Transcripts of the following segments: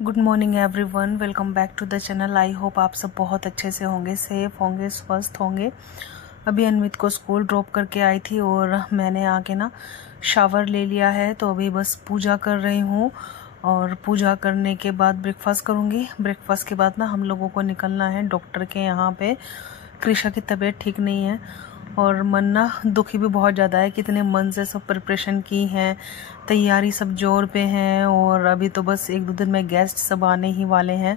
Good morning everyone, welcome back to the channel. I hope आप सब बहुत अच्छे से होंगे, सेफ होंगे, स्वस्थ होंगे। अभी अनमित को स्कूल ड्रॉप करके आई थी और मैंने आके ना शावर ले लिया है, तो अभी बस पूजा कर रही हूँ और पूजा करने के बाद ब्रेकफास्ट करूँगी। ब्रेकफास्ट के बाद ना हम लोगों को निकलना है डॉक्टर के यहाँ पे। कृषा की तबीयत ठीक नहीं है और मन ना दुखी भी बहुत ज़्यादा है। कितने मन से सब प्रिपरेशन की हैं, तैयारी सब जोर पे हैं और अभी तो बस 1-2 दिन में गेस्ट सब आने ही वाले हैं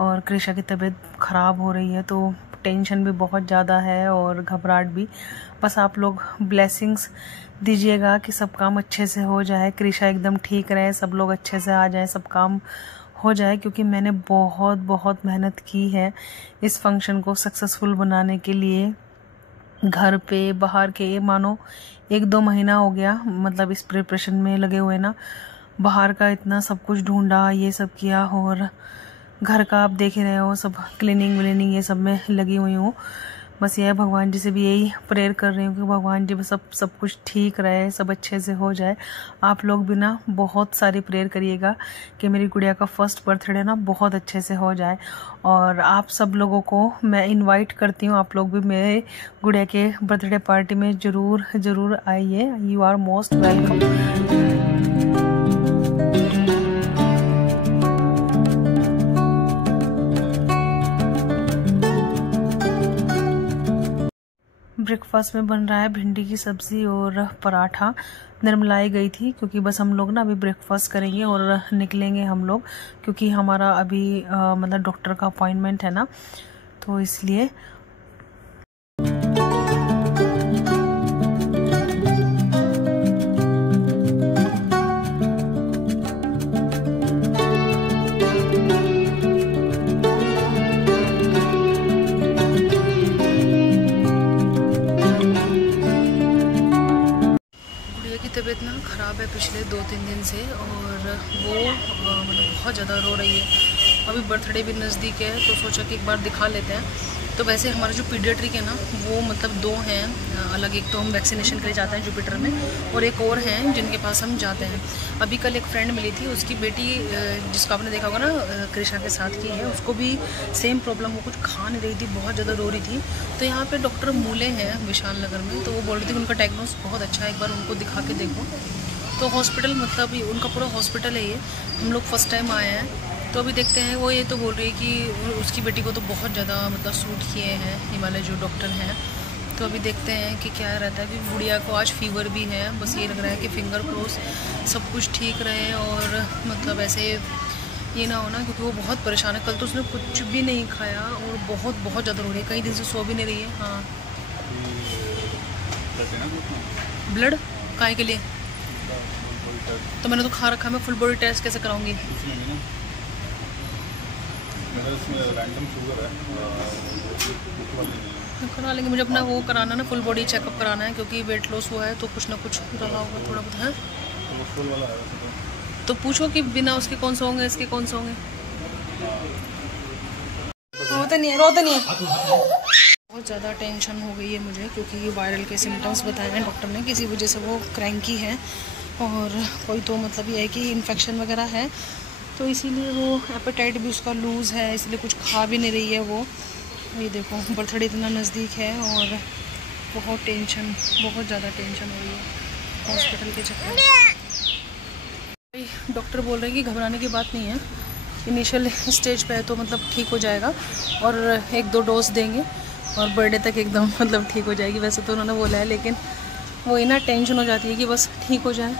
और कृषा की तबीयत ख़राब हो रही है, तो टेंशन भी बहुत ज़्यादा है और घबराहट भी। बस आप लोग ब्लेसिंग्स दीजिएगा कि सब काम अच्छे से हो जाए, कृषा एकदम ठीक रहे, सब लोग अच्छे से आ जाए, सब काम हो जाए, क्योंकि मैंने बहुत बहुत मेहनत की है इस फंक्शन को सक्सेसफुल बनाने के लिए। घर पे बाहर के मानो 1-2 महीना हो गया, मतलब इस प्रिपरेशन में लगे हुए ना। बाहर का इतना सब कुछ ढूंढा, ये सब किया और घर का आप देख ही रहे हो, सब क्लीनिंग विलीनिंग ये सब में लगी हुई हूँ। बस ये भगवान जी से भी यही प्रेयर कर रही हूँ कि भगवान जी सब कुछ ठीक रहे, सब अच्छे से हो जाए। आप लोग भी ना बहुत सारी प्रेयर करिएगा कि मेरी गुड़िया का फर्स्ट बर्थडे ना बहुत अच्छे से हो जाए। और आप सब लोगों को मैं इनवाइट करती हूँ, आप लोग भी मेरे गुड़िया के बर्थडे पार्टी में ज़रूर आइए। You are most welcome. Breakfast में बन रहा है भिंडी की सब्ज़ी और पराठा। निर्मलाई गई थी क्योंकि बस हम लोग ना अभी ब्रेकफास्ट करेंगे और निकलेंगे हम लोग, क्योंकि हमारा अभी मतलब डॉक्टर का अपॉइंटमेंट है ना, तो इसलिए। तबीयत ना ख़राब है पिछले 2-3 दिन से और वो मतलब बहुत ज़्यादा रो रही है। अभी बर्थडे भी नज़दीक है तो सोचा कि एक बार दिखा लेते हैं। तो वैसे हमारा जो पीडियाट्रिक है ना वो मतलब 2 हैं अलग। एक तो हम वैक्सीनेशन के लिए जाते हैं जुपिटर में और एक और हैं जिनके पास हम जाते हैं। अभी कल एक फ्रेंड मिली थी, उसकी बेटी जिसको आपने देखा होगा ना कृषा के साथ की है, उसको भी सेम प्रॉब्लम, वो कुछ खा नहीं रही थी, बहुत ज़्यादा रो रही थी। तो यहाँ पे डॉक्टर मूले हैं विशाल नगर में, तो वो बोल रही थी कि उनका डायग्नोस बहुत अच्छा है, एक बार उनको दिखा के देखो। तो हॉस्पिटल मतलब उनका पूरा हॉस्पिटल है ये, हम लोग फर्स्ट टाइम आए हैं। तो अभी देखते हैं। वो ये तो बोल रही है कि उसकी बेटी को तो बहुत ज़्यादा मतलब सूट किए हैं हिमालय जो डॉक्टर हैं। तो अभी देखते हैं कि क्या रहता है। अभी गुड़िया को आज फीवर भी है, बस ये लग रहा है कि फिंगर क्रॉस सब कुछ ठीक रहे और मतलब ऐसे ये ना हो ना, क्योंकि वो बहुत परेशान है। कल तो उसने कुछ भी नहीं खाया और बहुत ज़्यादा रो रही है, कई दिन से सो भी नहीं रही है। हाँ, ब्लड काहे के लिए? तो मैंने तो खा रखा है, मैं फुल बॉडी टेस्ट कैसे कराऊंगी? करा लेंगे, मुझे अपना वो कराना ना, फुल बॉडी चेकअप कराना है, क्योंकि वेट लॉस हुआ है तो कुछ ना कुछ रहा होगा थोड़ा बहुत है। तो पूछो कि बिना उसके कौन से होंगे, इसके कौन से होंगे। रोते नहीं है। बहुत ज़्यादा टेंशन हो गई है मुझे, क्योंकि वायरल के सिम्टम्स बताए हैं डॉक्टर ने, किसी वजह से वो क्रैंकी है और कोई तो मतलब ये है कि इन्फेक्शन वगैरह है, तो इसीलिए वो एपेटाइट भी उसका लूज़ है, इसलिए कुछ खा भी नहीं रही है वो। ये देखो बर्थडे इतना नज़दीक है और बहुत ज़्यादा टेंशन हो रही है हॉस्पिटल के चक्कर में। डॉक्टर बोल रहे हैं कि घबराने की बात नहीं है, इनिशियल स्टेज पे है तो मतलब ठीक हो जाएगा और 1-2 डोज देंगे और बर्थडे तक एकदम मतलब ठीक हो जाएगी। वैसे तो उन्होंने बोला है, लेकिन वो ही ना टेंशन हो जाती है कि बस ठीक हो जाए।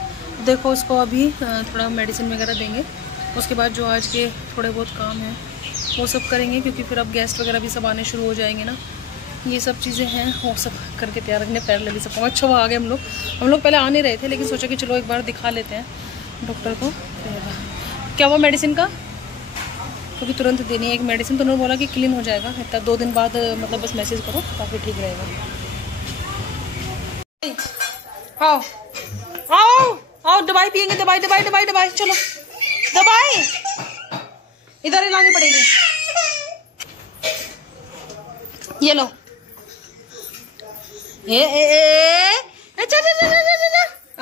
देखो उसको अभी थोड़ा मेडिसिन वगैरह देंगे, उसके बाद जो आज के थोड़े बहुत काम हैं वो सब करेंगे, क्योंकि फिर अब गेस्ट वगैरह भी सब आने शुरू हो जाएंगे ना। ये सब चीज़ें हैं, वो सब करके तैयार रखने। पैर ले भी सब अच्छा वो आ गए। हम लोग पहले आ नहीं रहे थे, लेकिन सोचा कि चलो एक बार दिखा लेते हैं डॉक्टर को। क्या हुआ मेडिसिन का? क्योंकि तुरंत देनी है एक मेडिसिन, तो उन्होंने बोला कि क्लीन हो जाएगा इतना 2 दिन बाद, मतलब बस मैसेज करो काफ़ी ठीक रहेगा। आओ दवाई पियेंगे, दवाई चलो दवाई इधर ही लानी पड़ेगी। ये लो।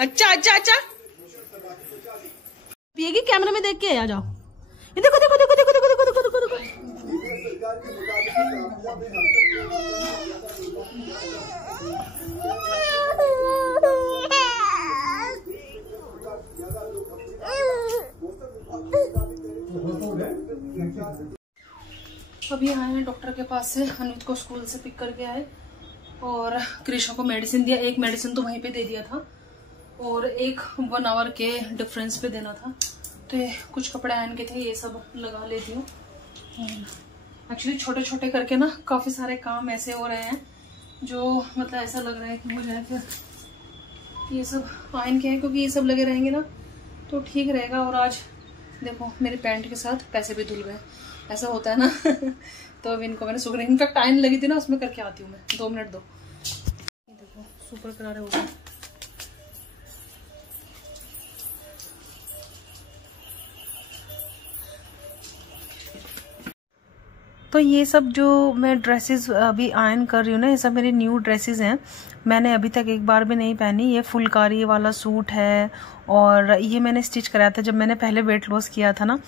अच्छा अच्छा अच्छा, पिएगी? कैमरे में देख के आ जाओ। ये देखो देखो देखो देखो देखो देखो देखो देखो। अभी आए हैं डॉक्टर के पास से, अनुज को स्कूल से पिक करके आए और कृष्णा को मेडिसिन दिया। एक मेडिसिन तो वहीं पे दे दिया था और एक 1 आवर के डिफरेंस पे देना था। तो ये कुछ कपड़े आयन के थे, ये सब लगा लेती हूँ। एक्चुअली छोटे छोटे करके ना काफी सारे काम ऐसे हो रहे हैं जो मतलब ऐसा लग रहा है कि मुझे फिर ये सब आयन के हैं, क्योंकि ये सब लगे रहेंगे ना तो ठीक रहेगा। और आज देखो मेरी पैंट के साथ पैसे भी धुल गए, ऐसा होता है ना। तो अब इनको मैंने सूखने, इनफैक्ट टाइम लगी थी ना, उसमें करके आती हूँ मैं। 2 मिनट दो। देखो सुपर करारे हो गए। तो ये सब जो मैं ड्रेसेस अभी आयरन कर रही हूँ ना, ये सब मेरी न्यू ड्रेसेस हैं। मैंने अभी तक एक बार भी नहीं पहनी। ये फुलकारी वाला सूट है और ये मैंने स्टिच कराया था जब मैंने पहले वेट लॉस किया था ना।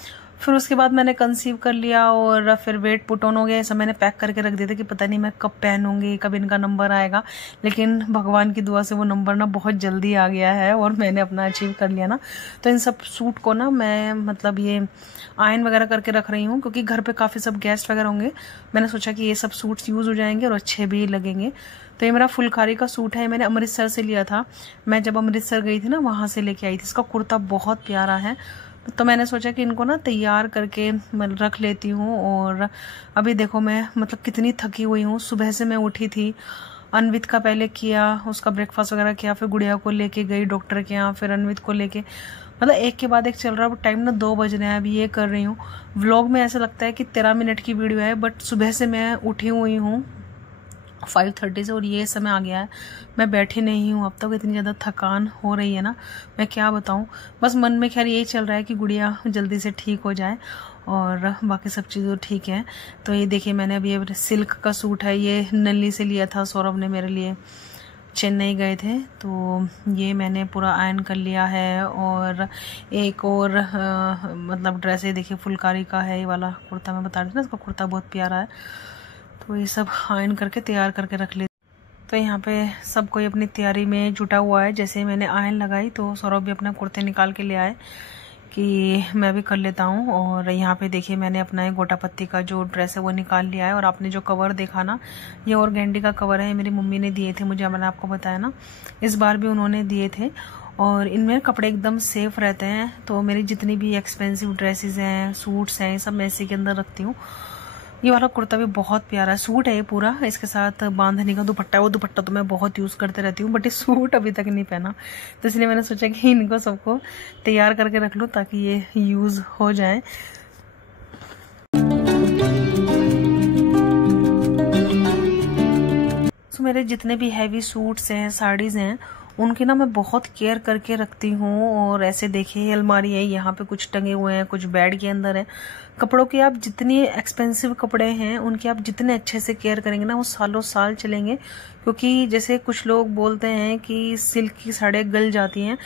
फिर उसके बाद मैंने कंसीव कर लिया और फिर वेट पुट ऑन हो गया। ऐसा मैंने पैक करके रख दिया था कि पता नहीं मैं कब पहनूंगी, कब इनका नंबर आएगा। लेकिन भगवान की दुआ से वो नंबर ना बहुत जल्दी आ गया है और मैंने अपना अचीव कर लिया ना। तो इन सब सूट को ना मैं मतलब ये आयरन वगैरह करके रख रही हूँ, क्योंकि घर पे काफ़ी सब गेस्ट वगैरह होंगे। मैंने सोचा कि ये सब सूट्स यूज़ हो जाएंगे और अच्छे भी लगेंगे। तो ये मेरा फुलकारी का सूट है, मैंने अमृतसर से लिया था। मैं जब अमृतसर गई थी ना वहाँ से लेके आई थी। इसका कुर्ता बहुत प्यारा है, तो मैंने सोचा कि इनको ना तैयार करके रख लेती हूँ। और अभी देखो मैं मतलब कितनी थकी हुई हूँ। सुबह से मैं उठी थी, अनवित का पहले किया, उसका ब्रेकफास्ट वगैरह किया, फिर गुड़िया को लेके गई डॉक्टर के यहाँ, फिर अनवित को लेके, मतलब एक के बाद एक चल रहा है। टाइम ना 2 बज रहे हैं, अभी ये कर रही हूँ। व्लॉग में ऐसा लगता है कि 13 मिनट की वीडियो है, बट सुबह से मैं उठी हुई हूँ 5:30 से और ये समय आ गया है। मैं बैठी नहीं हूँ अब तक, इतनी ज़्यादा थकान हो रही है ना, मैं क्या बताऊँ। बस मन में खैर यही चल रहा है कि गुड़िया जल्दी से ठीक हो जाए और बाकी सब चीज़ें ठीक है। तो ये देखिए मैंने अभी ये सिल्क का सूट है, ये नल्ली से लिया था, सौरभ ने मेरे लिए, चेन्नई गए थे। तो ये मैंने पूरा आयरन कर लिया है। और एक और मतलब ड्रेस है, देखिए फुलकारी का है, ये वाला कुर्ता मैं बता रही थी ना, इसका कुर्ता बहुत प्यारा है। तो ये सब आयरन करके तैयार करके रख ले। तो यहाँ पे सब कोई अपनी तैयारी में जुटा हुआ है। जैसे मैंने आयरन लगाई तो सौरभ भी अपना कुर्ते निकाल के ले आए कि मैं भी कर लेता हूँ। और यहाँ पे देखिए मैंने अपना एक गोटा पत्ती का जो ड्रेस है वो निकाल लिया है। और आपने जो कवर देखा ना, ये ऑर्गेंडी का कवर है, मेरी मम्मी ने दिए थे मुझे, मैंने आपको बताया ना, इस बार भी उन्होंने दिए थे। और इनमें कपड़े एकदम सेफ रहते हैं। तो मेरी जितनी भी एक्सपेंसिव ड्रेसेस हैं, सूट्स हैं, सब मैं इसी के अंदर रखती हूँ। ये वाला कुर्ता भी बहुत प्यारा सूट है ये पूरा, इसके साथ बांधने का दुपट्टा है, वो दुपट्टा तो मैं बहुत यूज़ करते रहती हूँ, बट ये सूट अभी तक नहीं पहना। तो इसलिए मैंने सोचा कि इनको सबको तैयार करके रख लूँ ताकि ये यूज़ हो जाए। तो मेरे जितने भी हैवी सूट्स हैं, साड़ीज़ हैं, उनकी ना मैं बहुत केयर करके रखती हूँ। और ऐसे देखिए अलमारी है, यहाँ पे कुछ टंगे हुए हैं, कुछ बेड के अंदर है। कपड़ों की आप जितनी एक्सपेंसिव कपड़े हैं उनकी आप जितने अच्छे से केयर करेंगे ना, वो सालों साल चलेंगे। क्योंकि जैसे कुछ लोग बोलते हैं कि सिल्क की साड़ियाँ गल जाती हैं,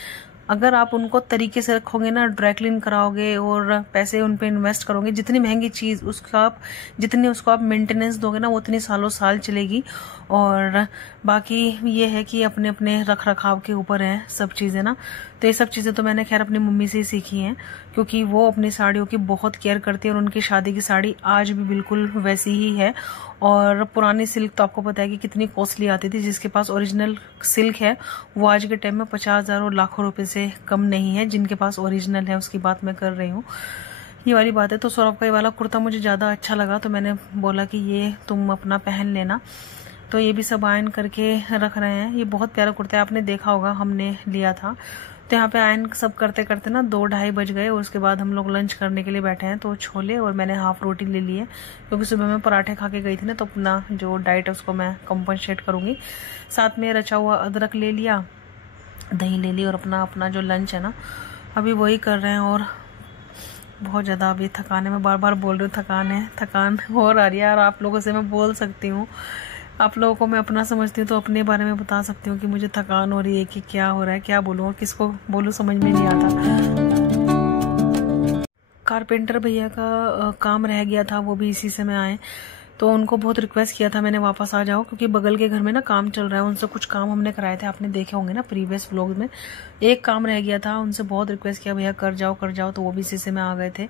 अगर आप उनको तरीके से रखोगे ना, ड्राई क्लीन कराओगे और पैसे उन पे इन्वेस्ट करोगे, जितनी महंगी चीज़ उसका आप जितनी उसको आप मेंटेनेंस दोगे ना, वो उतनी सालों साल चलेगी। और बाकी ये है कि अपने अपने रख रखाव के ऊपर है सब चीज़ें ना। तो ये सब चीज़ें तो मैंने खैर अपनी मम्मी से ही सीखी हैं, क्योंकि वो अपनी साड़ियों की बहुत केयर करती है। और उनकी शादी की साड़ी आज भी बिल्कुल वैसी ही है। और पुरानी सिल्क तो आपको पता है कि कितनी कॉस्टली आती थी। जिसके पास ओरिजिनल सिल्क है वो आज के टाइम में 50,000 और लाखों रुपए से कम नहीं है। जिनके पास ओरिजिनल है उसकी बात मैं कर रही हूँ, ये वाली बात है। तो सौरभ का ये वाला कुर्ता मुझे ज़्यादा अच्छा लगा, तो मैंने बोला कि ये तुम अपना पहन लेना। तो ये भी सब आयरन करके रख रहे हैं। ये बहुत प्यारा कुर्ता है, आपने देखा होगा, हमने लिया था। तो यहाँ पे आयरन सब करते करते ना 2-2:30 बज गए। और उसके बाद हम लोग लंच करने के लिए बैठे हैं। तो छोले और मैंने हाफ रोटी ले ली है, क्योंकि सुबह मैं पराठे खा के गई थी ना, तो अपना जो डाइट है उसको मैं कंपनसेट करूँगी। साथ में रचा हुआ अदरक ले लिया, दही ले ली, और अपना अपना जो लंच है ना अभी वही कर रहे हैं। और बहुत ज़्यादा अभी थकान है, मैं बार बार बोल रही हूँ थकान है, थकान और आ रही है। और आप लोगों से मैं बोल सकती हूँ आप लोगों को मैं अपना समझती हूँ तो अपने बारे में बता सकती हूँ कि मुझे थकान हो रही है कि क्या हो रहा है, क्या बोलूँ और किसको बोलूँ, समझ में नहीं आता। कारपेंटर भैया का काम रह गया था, वो भी इसी से मैं आए, तो उनको बहुत रिक्वेस्ट किया था मैंने वापस आ जाओ, क्योंकि बगल के घर में ना काम चल रहा है। उनसे कुछ काम हमने कराए थे, आपने देखे होंगे ना प्रीवियस व्लॉग में। एक काम रह गया था, उनसे बहुत रिक्वेस्ट किया भैया कर जाओ, तो वो भी इसी से में आ गए थे,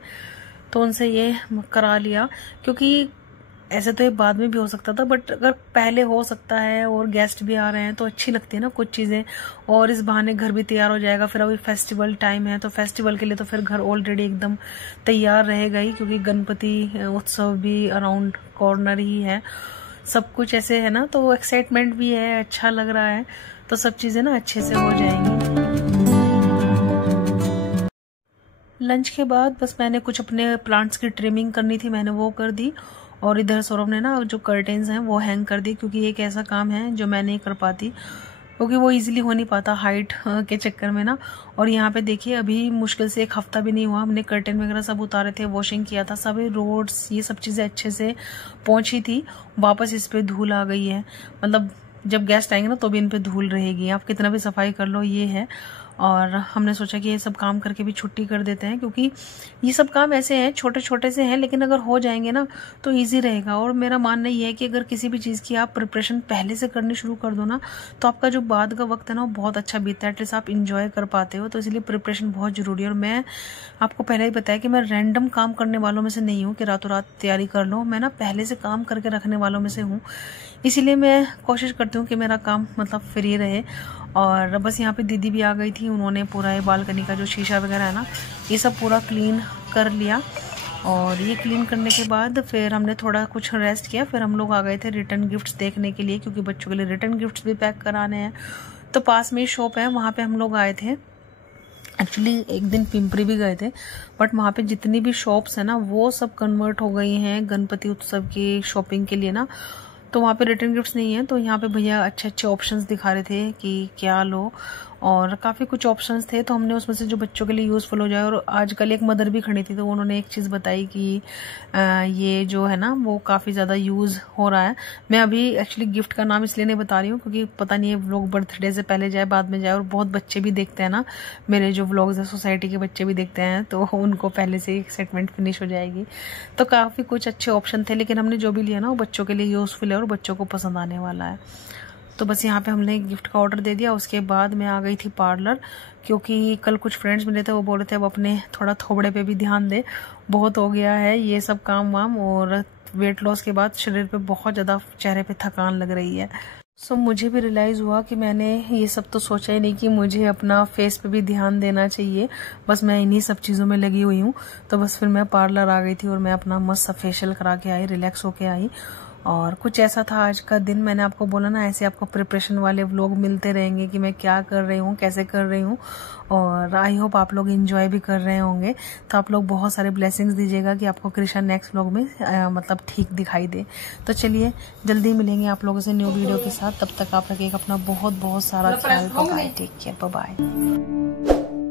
तो उनसे ये करा लिया। क्योंकि ऐसे तो ये बाद में भी हो सकता था, बट अगर पहले हो सकता है और गेस्ट भी आ रहे हैं तो अच्छी लगती है ना कुछ चीज़ें, और इस बहाने घर भी तैयार हो जाएगा। फिर अभी फेस्टिवल टाइम है, तो फेस्टिवल के लिए तो फिर घर ऑलरेडी एकदम तैयार रहेगा ही, क्योंकि गणपति उत्सव भी अराउंड कॉर्नर ही है। सब कुछ ऐसे है ना, तो एक्साइटमेंट भी है, अच्छा लग रहा है, तो सब चीज़ें ना अच्छे से हो जाएंगी। लंच के बाद बस मैंने कुछ अपने प्लांट्स की ट्रिमिंग करनी थी, मैंने वो कर दी। और इधर सौरभ ने ना जो कर्टेन्स हैं वो हैंग कर दी, क्योंकि एक ऐसा काम है जो मैं नहीं कर पाती, क्योंकि वो इजीली हो नहीं पाता हाइट के चक्कर में ना। और यहाँ पे देखिए अभी मुश्किल से 1 हफ्ता भी नहीं हुआ, हमने कर्टेन वगैरह सब उतारे थे, वॉशिंग किया था, सभी रोड्स ये सब चीज़ें अच्छे से पहुँची थी। वापस इस पर धूल आ गई है, मतलब जब गेस्ट आएंगे ना तो भी इन पे धूल रहेगी, आप कितना भी सफाई कर लो ये है। और हमने सोचा कि ये सब काम करके भी छुट्टी कर देते हैं, क्योंकि ये सब काम ऐसे हैं छोटे छोटे से हैं, लेकिन अगर हो जाएंगे ना तो इजी रहेगा। और मेरा मानना ये है कि अगर किसी भी चीज़ की आप प्रिपरेशन पहले से करनी शुरू कर दो ना, तो आपका जो बाद का वक्त है ना वो बहुत अच्छा बीतता है, एटलीस्ट आप इंजॉय कर पाते हो। तो इसलिए प्रिपरेशन बहुत ज़रूरी है। और मैं आपको पहले ही बताया कि मैं रैंडम काम करने वालों में से नहीं हूँ कि रातों रात तैयारी कर लो, मैं ना पहले से काम करके रखने वालों में से हूँ। इसीलिए मैं कोशिश करती हूँ कि मेरा काम मतलब फ्री रहे। और बस यहाँ पे दीदी भी आ गई थी, उन्होंने पूरा ये बालकनी का जो शीशा वगैरह है ना ये सब पूरा क्लीन कर लिया। और ये क्लीन करने के बाद फिर हमने थोड़ा कुछ रेस्ट किया, फिर हम लोग आ गए थे रिटर्न गिफ्ट्स देखने के लिए, क्योंकि बच्चों के लिए रिटर्न गिफ्ट्स भी पैक कराने हैं। तो पास में ही शॉप है, वहाँ पे हम लोग आए थे। एक्चुअली एक दिन पिंपरी भी गए थे, बट वहाँ पे जितनी भी शॉप्स है ना वो सब कन्वर्ट हो गई हैं गणपति उत्सव की शॉपिंग के लिए ना, तो वहाँ पे रिटर्न गिफ्ट्स नहीं है। तो यहाँ पे भैया अच्छे अच्छे ऑप्शंस दिखा रहे थे कि क्या लो, और काफ़ी कुछ ऑप्शंस थे, तो हमने उसमें से जो बच्चों के लिए यूज़फुल हो जाए। और आजकल एक मदर भी खड़ी थी, तो उन्होंने एक चीज़ बताई कि ये जो है ना वो काफ़ी ज़्यादा यूज़ हो रहा है। मैं अभी एक्चुअली गिफ्ट का नाम इसलिए नहीं बता रही हूँ क्योंकि पता नहीं है लोग बर्थडे से पहले जाए बाद में जाए, और बहुत बच्चे भी देखते हैं ना मेरे जो व्लॉग्स है, सोसाइटी के बच्चे भी देखते हैं, तो उनको पहले से एक्साइटमेंट फिनिश हो जाएगी। तो काफ़ी कुछ अच्छे ऑप्शन थे, लेकिन हमने जो भी लिया ना वो बच्चों के लिए यूज़फुल है और बच्चों को पसंद आने वाला है। तो बस यहाँ पे हमने गिफ्ट का ऑर्डर दे दिया। उसके बाद मैं आ गई थी पार्लर, क्योंकि कल कुछ फ्रेंड्स मिले थे, वो बोल रहे थे अब अपने थोड़ा थोबड़े पे भी ध्यान दे, बहुत हो गया है ये सब काम वाम, और वेट लॉस के बाद शरीर पे बहुत ज़्यादा चेहरे पे थकान लग रही है। सो मुझे भी रियलाइज़ हुआ कि मैंने ये सब तो सोचा ही नहीं कि मुझे अपना फेस पे भी ध्यान देना चाहिए, बस मैं इन्हीं सब चीज़ों में लगी हुई हूँ। तो बस फिर मैं पार्लर आ गई थी और मैं अपना मस्त सा फेशियल करा के आई, रिलैक्स होके आई। और कुछ ऐसा था आज का दिन। मैंने आपको बोला ना ऐसे आपको प्रिपरेशन वाले व्लॉग मिलते रहेंगे कि मैं क्या कर रही हूँ, कैसे कर रही हूँ, और आई होप आप लोग एंजॉय भी कर रहे होंगे। तो आप लोग बहुत सारे ब्लेसिंग्स दीजिएगा कि आपको कृष्णा नेक्स्ट व्लॉग में मतलब ठीक दिखाई दे। तो चलिए जल्दी मिलेंगे आप लोगों से न्यू वीडियो के साथ, तब तक आप रखिएगा अपना बहुत बहुत सारा ख्याल। Bye, take care, bye bye.